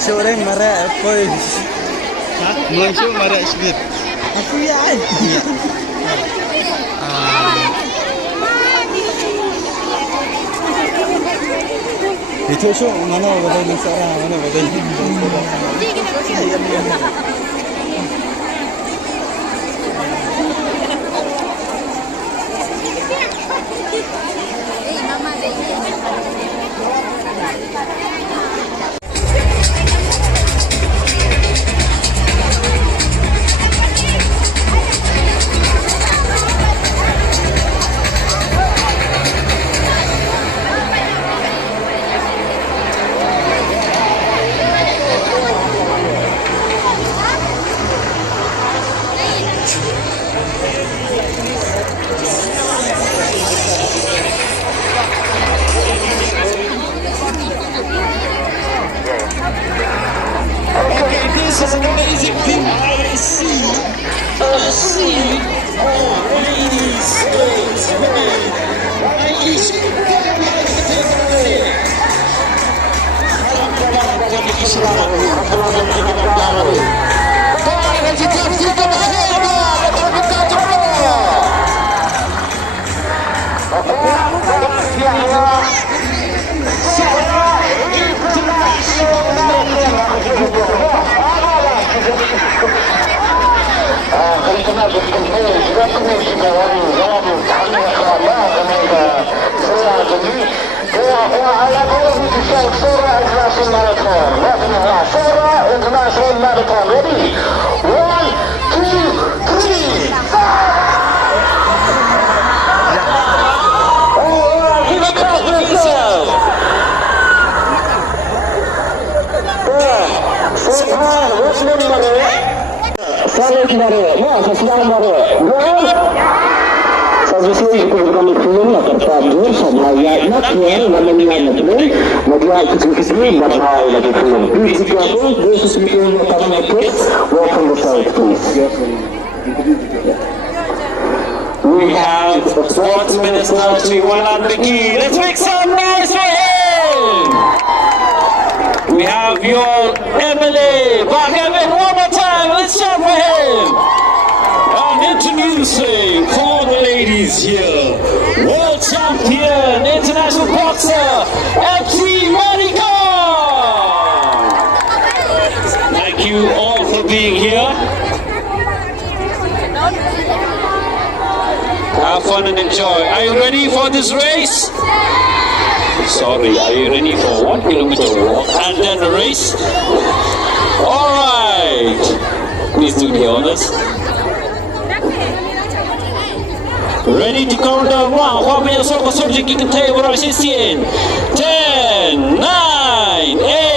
Shongshit pois. Nongmareh sedikit. Aku ya. Itu mana badai ni seorang, mana badai ni. This is an amazing thing I see. I see ladies, women, ladies, International Marathon. Ready? 1, 2, 3, 4. Alright, give it up for yourself. Sohra, what's nongmareh? Hakamareh, yeah, that's nongmareh. Go on. Obviously, because we're going to film a performance, so now we are not here, we're going to be on the play, but we are to take it away, but now we're going to film. Please be careful, this is because we're coming at kids, walk on the side, please. We have sports minister, actually, why not Mickey? Let's make some noise for him! We have your Emily, back Evan, one more time, let's shout for him! Introducing for the ladies here, world champion, international boxer, MC Monica. Thank you all for being here. Have fun and enjoy. Are you ready for this race? Sorry, are you ready for 1 kilometer walk and then a race? Alright. Please do the honors. Ready to count down 1. 画面要说个手机给个 table 让先先 10, 9, 8